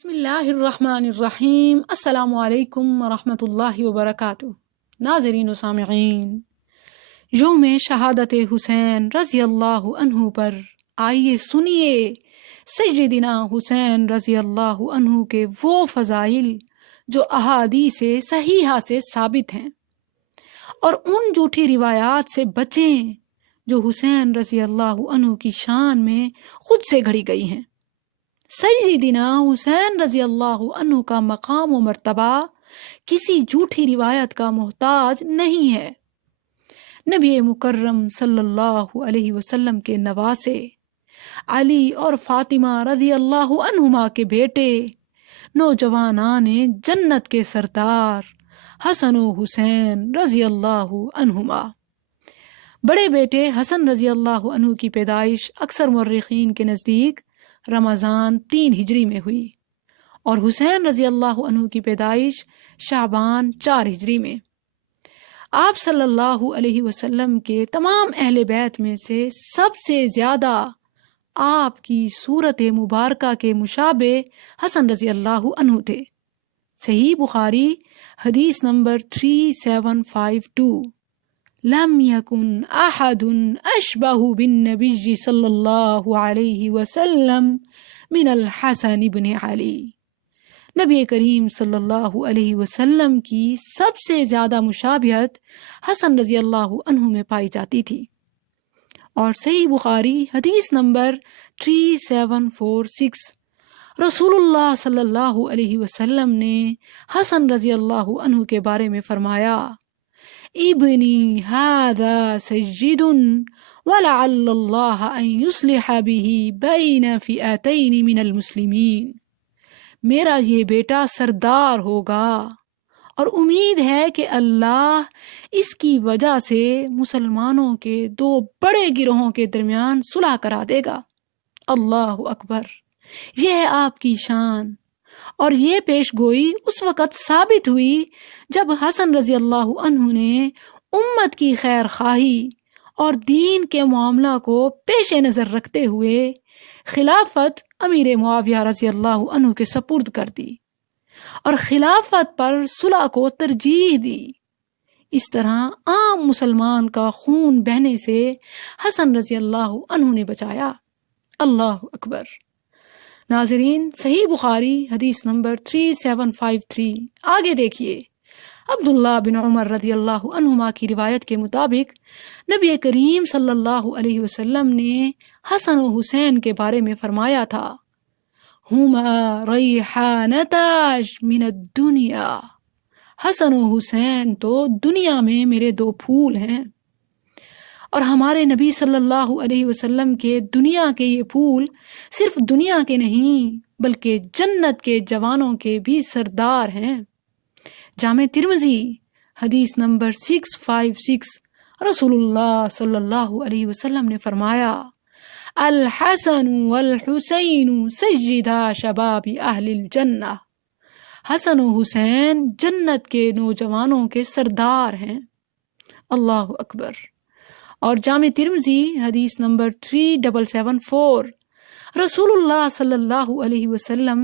بسم اللہ الرحمن الرحیم۔ السلام علیکم ورحمۃ اللہ وبرکاتہ۔ ناظرین و سامعین، یوم شہادت حسین رضی اللہ عنہ پر آئیے سنیے سیدنا حسین رضی اللہ عنہ کے وہ فضائل جو احادیث صحیحہ سے ثابت ہیں، اور ان جھوٹی روایات سے بچیں جو حسین رضی اللہ عنہ کی شان میں خود سے گھڑی گئی ہیں۔ سیدنا حسین رضی اللہ عنہ کا مقام و مرتبہ کسی جھوٹی روایت کا محتاج نہیں ہے۔ نبی مکرم صلی اللہ علیہ وسلم کے نواسے علی اور فاطمہ رضی اللہ عنہما کے بیٹے، نوجوانان جنت کے سردار حسن و حسین رضی اللہ عنہما۔ بڑے بیٹے حسن رضی اللہ عنہ کی پیدائش اکثر مورخین کے نزدیک رمضان 3 ہجری میں ہوئی، اور حسین رضی اللہ عنہ کی پیدائش شعبان 4 ہجری میں۔ آپ صلی اللہ علیہ وسلم کے تمام اہل بیت میں سے سب سے زیادہ آپ کی صورت مبارکہ کے مشابہ حسن رضی اللہ عنہ تھے۔ صحیح بخاری حدیث نمبر 3752، لم يكن احد اشبه بالنبي صلی اللہ علیہ وسلم من الحسن بن علی۔ نبی کریم صلی اللہ علیہ وسلم کی سب سے زیادہ مشابہت حسن رضی اللہ عنہ میں پائی جاتی تھی، اور صحیح بخاری حدیث نمبر 3746، رسول اللہ صلی اللہ علیہ وسلم نے حسن رضی اللہ عنہ کے بارے میں فرمایا، ابنی ھذا سید ولعل اللہ ان یصلح به بین فئتین من المسلمین۔ میرا یہ بیٹا سردار ہوگا، اور امید ہے کہ اللہ اس کی وجہ سے مسلمانوں کے 2 بڑے گروہوں کے درمیان صلح کرا دے گا۔ اللہ اکبر! یہ ہے آپ کی شان، اور یہ پیش گوئی اس وقت ثابت ہوئی جب حسن رضی اللہ عنہ نے امت کی خیر خواہی اور دین کے معاملہ کو پیش نظر رکھتے ہوئے خلافت امیر معاویہ رضی اللہ عنہ کے سپرد کر دی، اور خلافت پر صلح کو ترجیح دی۔ اس طرح عام مسلمان کا خون بہنے سے حسن رضی اللہ عنہ نے بچایا۔ اللہ اکبر! ناظرین، صحیح بخاری حدیث نمبر 3753، آگے دیکھیے۔ عبداللہ بن عمر رضی اللہ عنہما کی روایت کے مطابق نبی کریم صلی اللہ علیہ وسلم نے حسن و حسین کے بارے میں فرمایا تھا، ہما ریحانتاش من الدنیا۔ حسن و حسین تو دنیا میں میرے 2 پھول ہیں، اور ہمارے نبی صلی اللہ علیہ وسلم کے دنیا کے یہ پھول صرف دنیا کے نہیں بلکہ جنت کے جوانوں کے بھی سردار ہیں۔ جامع ترمذی حدیث نمبر 656، رسول اللہ صلی اللہ علیہ وسلم نے فرمایا، الحسن والحسین سیدا شباب اہل الجنہ۔ حسن و حسین جنت کے نوجوانوں کے سردار ہیں۔ اللہ اکبر! اور جامع ترمذی حدیث نمبر 3774، رسول اللہ صلی اللہ علیہ وسلم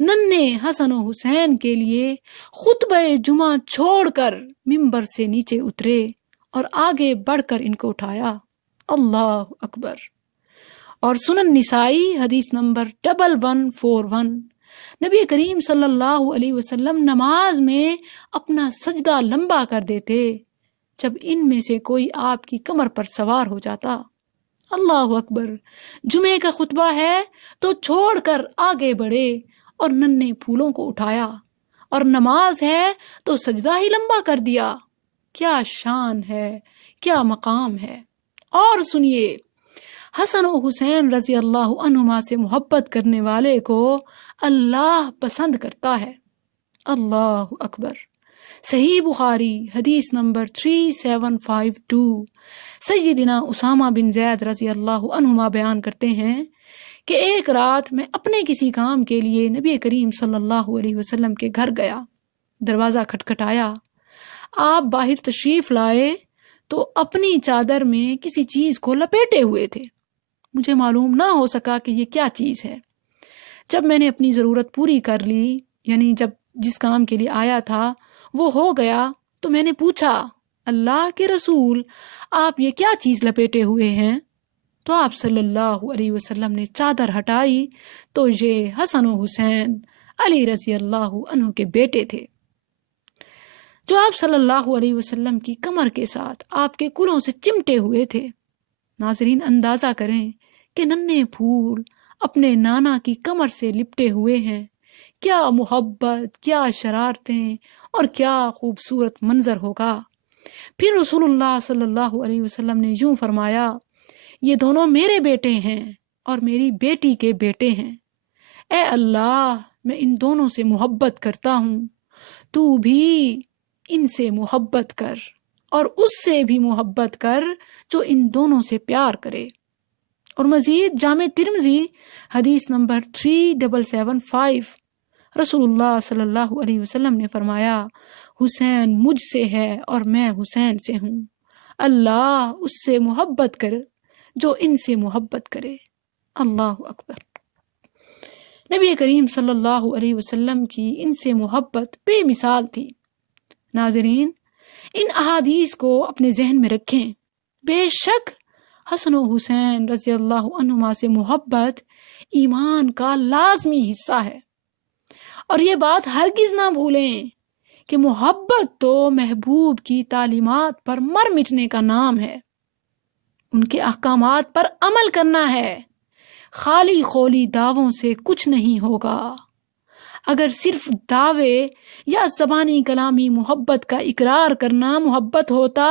ننھے حسن و حسین کے لیے خطبہ جمعہ چھوڑ کر ممبر سے نیچے اترے اور آگے بڑھ کر ان کو اٹھایا۔ اللہ اکبر! اور سنن نسائی حدیث نمبر 1141، نبی کریم صلی اللہ علیہ وسلم نماز میں اپنا سجدہ لمبا کر دیتے جب ان میں سے کوئی آپ کی کمر پر سوار ہو جاتا۔ اللہ اکبر! جمعے کا خطبہ ہے تو چھوڑ کر آگے بڑھے اور ننھے پھولوں کو اٹھایا، اور نماز ہے تو سجدہ ہی لمبا کر دیا۔ کیا شان ہے، کیا مقام ہے! اور سنیے، حسن و حسین رضی اللہ عنہما سے محبت کرنے والے کو اللہ پسند کرتا ہے۔ اللہ اکبر! صحیح بخاری حدیث نمبر 3752، سیدنا اسامہ بن زید رضی اللہ عنہما بیان کرتے ہیں کہ ایک رات میں اپنے کسی کام کے لیے نبی کریم صلی اللہ علیہ وسلم کے گھر گیا۔ دروازہ کھٹکھٹایا، آپ باہر تشریف لائے تو اپنی چادر میں کسی چیز کو لپیٹے ہوئے تھے۔ مجھے معلوم نہ ہو سکا کہ یہ کیا چیز ہے۔ جب میں نے اپنی ضرورت پوری کر لی، یعنی جب جس کام کے لیے آیا تھا وہ ہو گیا، تو میں نے پوچھا اللہ کے رسول آپ یہ کیا چیز لپیٹے ہوئے ہیں؟ تو آپ صلی اللہ علیہ وسلم نے چادر ہٹائی تو یہ حسن و حسین علی رضی اللہ عنہ کے بیٹے تھے، جو آپ صلی اللہ علیہ وسلم کی کمر کے ساتھ آپ کے کلوں سے چمٹے ہوئے تھے۔ ناظرین اندازہ کریں کہ ننھے پھول اپنے نانا کی کمر سے لپٹے ہوئے ہیں، کیا محبت، کیا شرارتیں اور کیا خوبصورت منظر ہوگا۔ پھر رسول اللہ صلی اللہ علیہ وسلم نے یوں فرمایا، یہ دونوں میرے بیٹے ہیں اور میری بیٹی کے بیٹے ہیں، اے اللہ میں ان دونوں سے محبت کرتا ہوں، تو بھی ان سے محبت کر اور اس سے بھی محبت کر جو ان دونوں سے پیار کرے۔ اور مزید جامع ترمذی حدیث نمبر 3775 رسول اللہ صلی اللہ علیہ وسلم نے فرمایا، حسین مجھ سے ہے اور میں حسین سے ہوں، اللہ اس سے محبت کر جو ان سے محبت کرے۔ اللہ اکبر۔ نبی کریم صلی اللہ علیہ وسلم کی ان سے محبت بے مثال تھی۔ ناظرین ان احادیث کو اپنے ذہن میں رکھیں۔ بے شک حسن و حسین رضی اللہ عنہما سے محبت ایمان کا لازمی حصہ ہے، اور یہ بات ہرگز نہ بھولیں کہ محبت تو محبوب کی تعلیمات پر مر مٹنے کا نام ہے، ان کے احکامات پر عمل کرنا ہے۔ خالی خولی دعووں سے کچھ نہیں ہوگا۔ اگر صرف دعوے یا زبانی کلامی محبت کا اقرار کرنا محبت ہوتا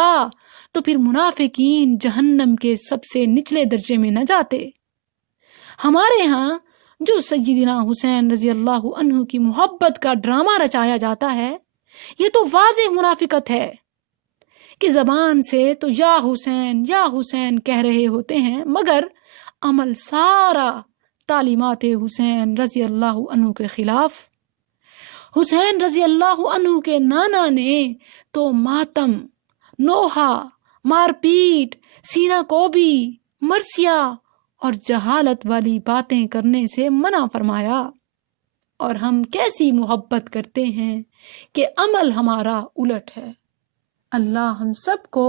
تو پھر منافقین جہنم کے سب سے نچلے درجے میں نہ جاتے۔ ہمارے ہاں جو سیدنا حسین رضی اللہ عنہ کی محبت کا ڈرامہ رچایا جاتا ہے، یہ تو واضح منافقت ہے کہ زبان سے تو یا حسین کہہ رہے ہوتے ہیں، مگر عمل سارا تعلیمات حسین رضی اللہ عنہ کے خلاف۔ حسین رضی اللہ عنہ کے نانا نے تو ماتم، نوحہ، مار پیٹ، سینہ کوبی، مرثیہ اور جہالت والی باتیں کرنے سے منع فرمایا، اور ہم کیسی محبت کرتے ہیں کہ عمل ہمارا الٹ ہے۔ اللہ ہم سب کو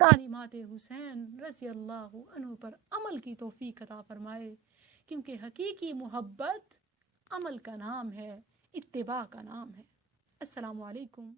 تعلیمات حسین رضی اللہ عنہ پر عمل کی توفیق عطا فرمائے، کیونکہ حقیقی محبت عمل کا نام ہے، اتباع کا نام ہے۔ السلام علیکم۔